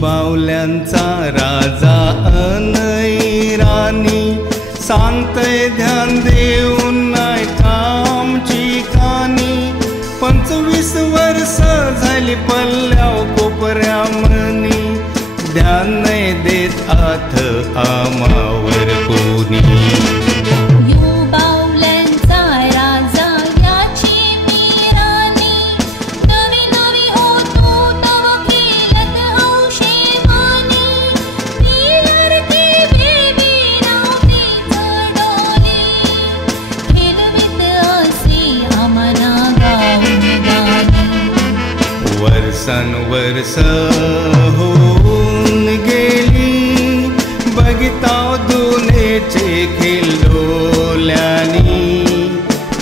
बावल्यांचा राजा अनई राणी सांगतय ध्यान देऊन ऐका आमची कानी 25 वर्ष झाली पल्ल्याव कोपऱ्या मनी ध्यान नाही देत आथ आमावर कोणी वर्ष होऊन गेली बघिताव दुनेचे खिल्लोल्यानी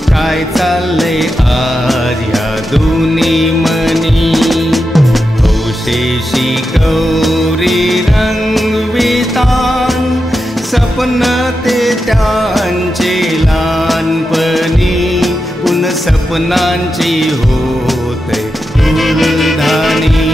काय चाललंय आज या दोन्ही मनी हौशेशी गौरी रंगवितान सपन ते त्यांचे लहानपणी पुन सपनांची होते फुलधानी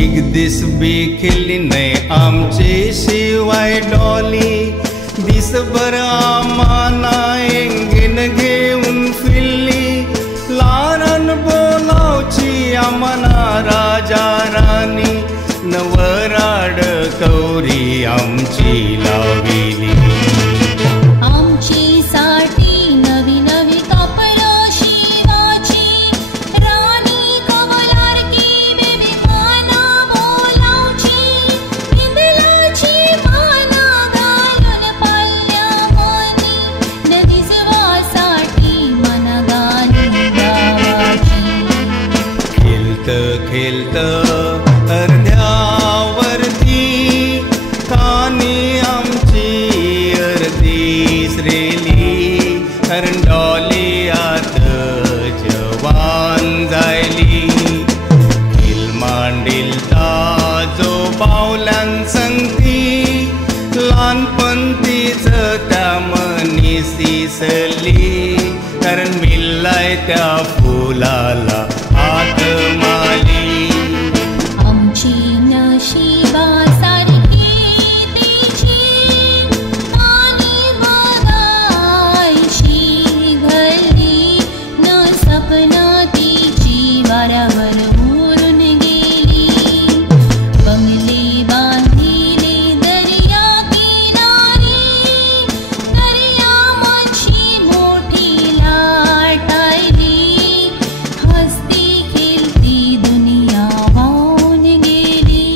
एक दिस बेखिली नाही आमचे शिवाय डॉली दिसभर आम्हाना एंगेन घेऊन फिरली लारण बोलावची आम्हाना राजा राणी नवराड कौरी आमची लाविली आमची साठी नवी नवी कापड शिवाची राणी कवलारकी बेबी माना बोलावची इंदलाची माना घालून पल्ल्या मनी नदी सवासाठी मन गाणी गावाची खेलत खेलत अर्ध्यावरती कानी आमची अर्धी श्रेली कारण डॉली आत जवान जायली किल मांडील ताजो बावल्यान संगती लहानपणतीच त्या मनी सिसली कारण मिल्लाय त्या फुलाला हात माली आमची नशिबा सारखी तिची पाणी बघायची घरली न सपना तिची वाऱ्यावर उरून गेली बंगले बांधिले दर्या किनारी दर्या मच्छी मोठी लाटायली हसती खेळती दुनिया वाहून गेली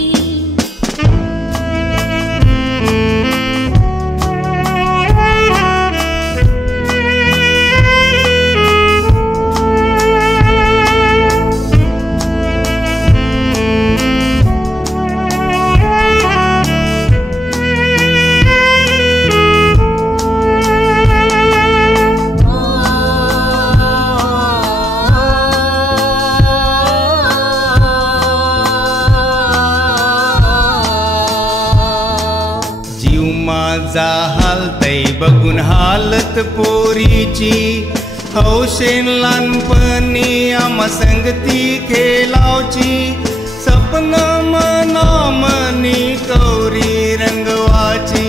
जीव माझा हालतय बघून हालत पोरीची हौशेन लहानपणी आम्हा संगती खेळावची सपन मना मनी कौरी रंगवाची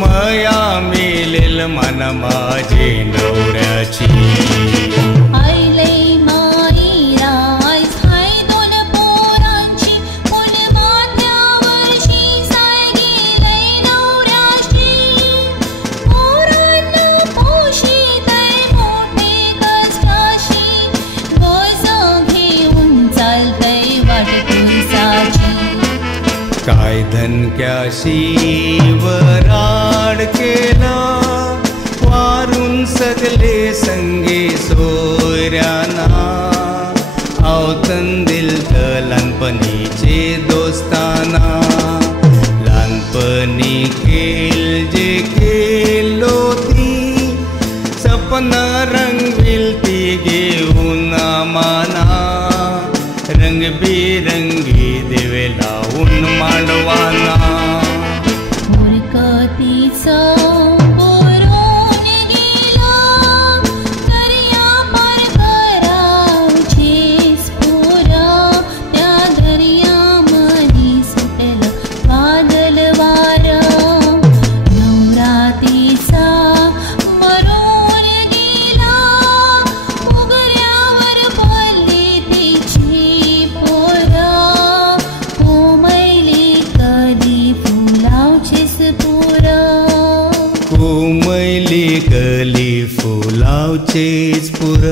मया मेलेल मन माझे नवऱ्याची आईलई माईरा आईज हाय दोन पोरांची फुल माथ्यावरची काय धनक्याशी वराड केला वारून सगळे संगे सोयऱ्याना आवतन दिलत लहानपणीचे दोस्ताना लहानपणी खेळ जे केलो ती सपना रंगविल ती घेऊन आम्हाना रंगबिरंगी दिवे लावून मांडवाना मूर्खतेचा पुरून गेला दर्या पार करावचेच पुरा त्या दर्यामध्ये सुटला बादल वारा नवरात्रीचा मरून गेला उघड्यावर पडली तिची पोरा कोमैली कधी फुलावचेच पुरा कोमैली कली फुलावचेच पुर